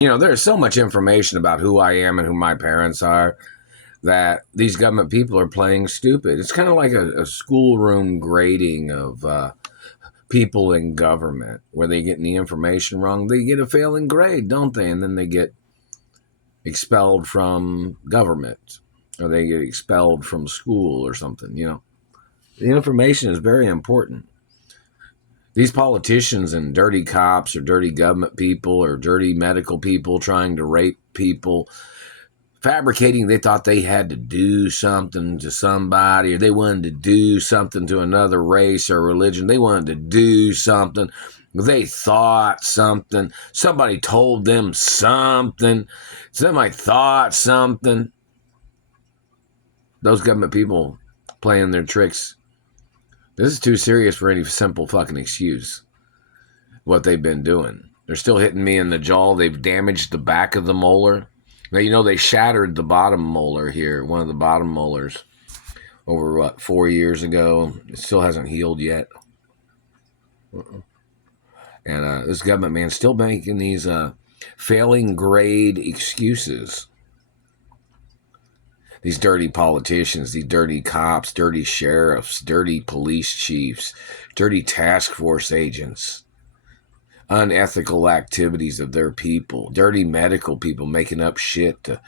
You know, there's so much information about who I am and who my parents are that these government people are playing stupid. It's kind of like a schoolroom grading of people in government where they get the information wrong. They get a failing grade, don't they? And then they get expelled from government or they get expelled from school or something, you know. The information is very important. These politicians and dirty cops or dirty government people or dirty medical people trying to rape people, fabricating they thought they had to do something to somebody or they wanted to do something to another race or religion. They wanted to do something. They thought something. Somebody told them something. Somebody thought something. Those government people playing their tricks. This is too serious for any simple fucking excuse. What they've been doing. They're still hitting me in the jaw. They've damaged the back of the molar. Now, you know, they shattered the bottom molar here, one of the bottom molars, over, 4 years ago. It still hasn't healed yet. And this government man's still making these failing grade excuses. These dirty politicians, these dirty cops, dirty sheriffs, dirty police chiefs, dirty task force agents, unethical activities of their people, dirty medical people making up shit to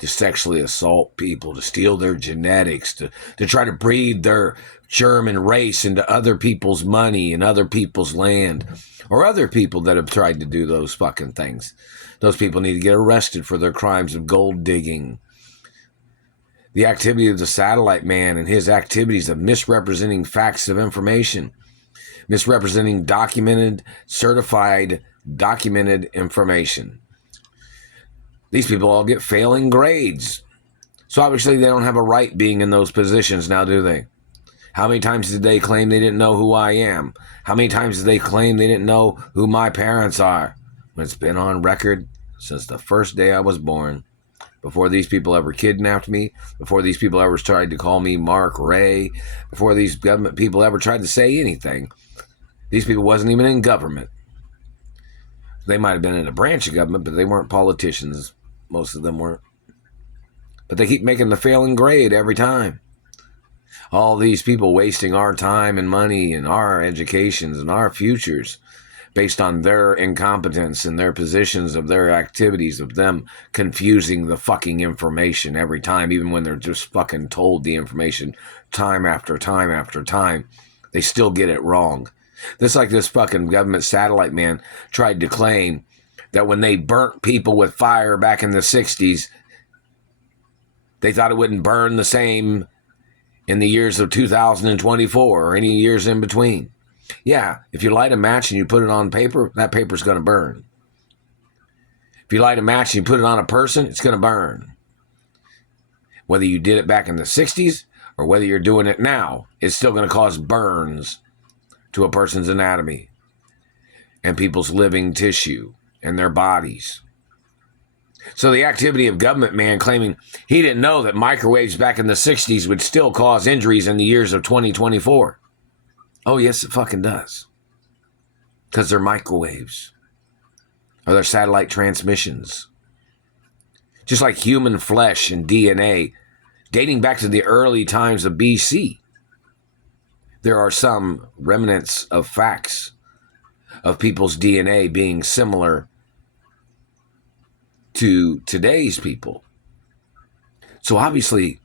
sexually assault people, to steal their genetics, to try to breed their German race into other people's money and other people's land, or other people that have tried to do those fucking things. Those people need to get arrested for their crimes of gold digging. The activity of the satellite man and his activities of misrepresenting facts of information, misrepresenting documented, certified, documented information. These people all get failing grades. So obviously they don't have a right being in those positions now, do they? How many times did they claim they didn't know who I am? How many times did they claim they didn't know who my parents are? It's been on record since the first day I was born. Before these people ever kidnapped me, before these people ever tried to call me Mark Ray, before these government people ever tried to say anything, these people wasn't even in government. They might have been in a branch of government, but they weren't politicians. Most of them weren't. But they keep making the failing grade every time. All these people wasting our time and money and our educations and our futures based on their incompetence and their positions of their activities, of them confusing the fucking information every time, even when they're just fucking told the information time after time after time. They still get it wrong. Just like this fucking government satellite man tried to claim that when they burnt people with fire back in the 60s, they thought it wouldn't burn the same in the years of 2024 or any years in between. Yeah, if you light a match and you put it on paper, that paper's going to burn. If you light a match and you put it on a person, it's going to burn. Whether you did it back in the 60s or whether you're doing it now, it's still going to cause burns to a person's anatomy and people's living tissue and their bodies. So the activity of government man claiming he didn't know that microwaves back in the 60s would still cause injuries in the years of 2024. Oh, yes, it fucking does. Because they're microwaves. Or they're satellite transmissions. Just like human flesh and DNA, dating back to the early times of BC, there are some remnants of facts of people's DNA being similar to today's people. So obviously,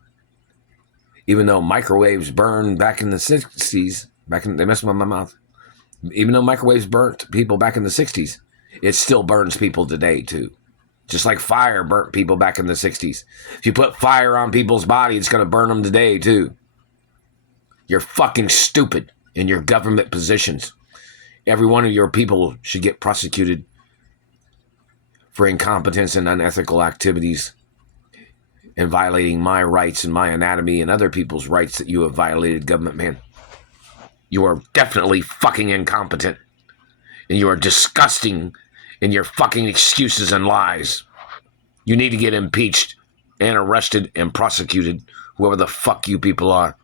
even though microwaves burned back in the 60s, they messed with my mouth. Even though microwaves burnt people back in the 60s, it still burns people today too. Just like fire burnt people back in the 60s. If you put fire on people's body, it's going to burn them today too. You're fucking stupid in your government positions. Every one of your people should get prosecuted for incompetence and unethical activities and violating my rights and my anatomy and other people's rights that you have violated, government man. You are definitely fucking incompetent. And you are disgusting in your fucking excuses and lies. You need to get impeached and arrested and prosecuted, whoever the fuck you people are.